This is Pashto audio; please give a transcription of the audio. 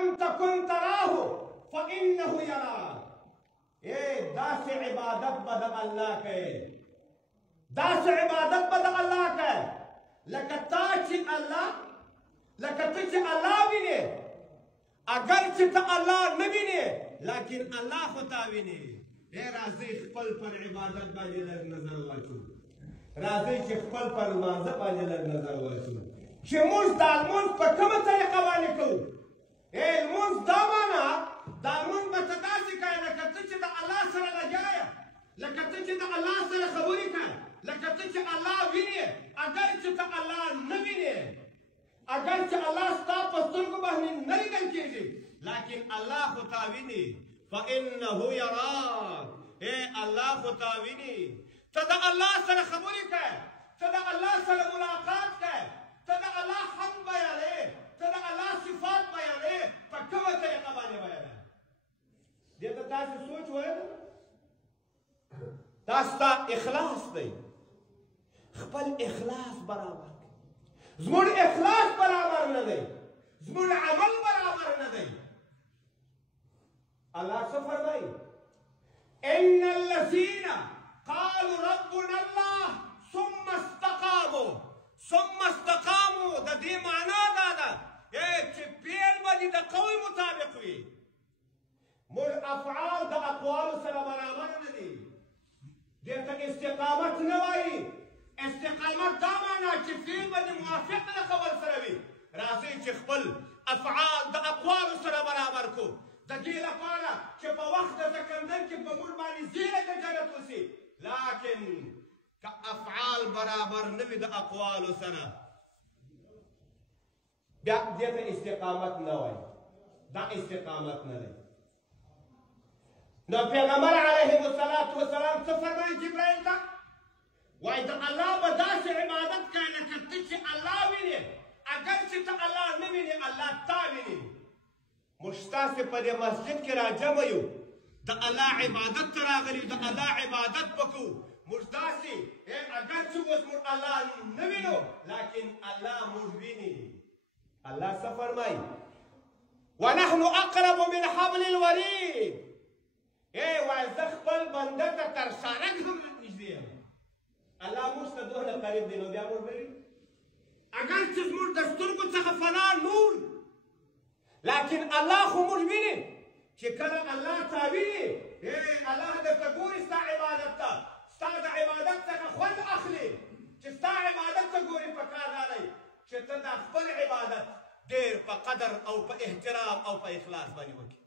لم تكن تراه فإنه يراك. داس عبادت بد الله کے داس عبادت بد اللہ کے لکتا چی اللہ لکتا چی اللہ بینے اگر چی تا اللہ نبینے لیکن اللہ خطا بینے. راضی خپل پر عبادت باندې لږ نظر واچو راضی چې خپل پر لمانځه باندې لږ نظر واچو چې موږ دا لمونځ په کومه طریقه باندې کوو. لمونځ دا معنا دا لمونځ به ته داسې کوې لکه ته چې د الله سره لګیا یې لکه ته چې د الله سره خبرې کوې لکه ته چې الله وینې اگر چې ته الله نه وینې اگر چې الله ستا په سترګو باندې نه لیدل کېږي لیکن الله خو تا ویني. فإنه يراك. الله خو تا ویني. ته د الله سره خبرې کوې ته د الله سره ملاقات کوې ته د الله حمد بیانې ته د الله صفات بیانې په کومه طریقه باندې بیانې. دې ته تاسې سوچ وایئ دا ستا اخلاص دی. خپل اخلاص برابر کړئ. زموږ اخلاص برابر نه دی زموږ عمل برابر نه دی. الله څه فرمایي ان الذين قالوا ربنا الله ثم استقاموا د دې معنا دا ده چې پیل به دې د قول مطابق وي. موږ افعال د اقوالو سره برابر نه دي. دې ته استقامت نه وایي. استقامت دا معنا چې فعل به دې موافق د قول سره وي. راځئ چې خپل افعال د اقوالو سره برابر کړو د دې لپاره چې په وخت د سکندر کې په موږ باندې زیره د جنت وسي. لیکن که افعال برابر نه وي د اقوالو سره بیا دې ته استقامت نه وایي. دا استقامت نه دی. نو پیغمبر علیه الصلاة والسلام څه فرمایي جبرائیل ته وایي د الله به داسې عبادت کوې لکه ته چې الله وینې اگر چې ته الله نه وینې الله تا وینې. موږ ستاسې په دې مسجد کې راجمع یو د الله عبادت ته راغلي د الله عبادت به کوو. موږ داسې اگر چې اوس موږ الله نه وینو لیکن الله موږ ویني. الله څه فرمایي ونحن اقرب من حبل الورید. وایي زه خپل بنده ته تر سارک هم نږدې یم. الله موږ ته دومره قریب دی نو بیا موږ به وینو اگر چې زموږ د سترګو څخه فنا نور لیکن الله خو موږ ویني چې کله الله تا ویني الله درته ګوري ستا عبادت ته ستا د عبادت څخه خوند اخلي چې ستا عبادت ته ګوري. په کار دا دی چې ته د خپل عبادت ډېر په قدر او په احترام او په اخلاص باندې وکړې.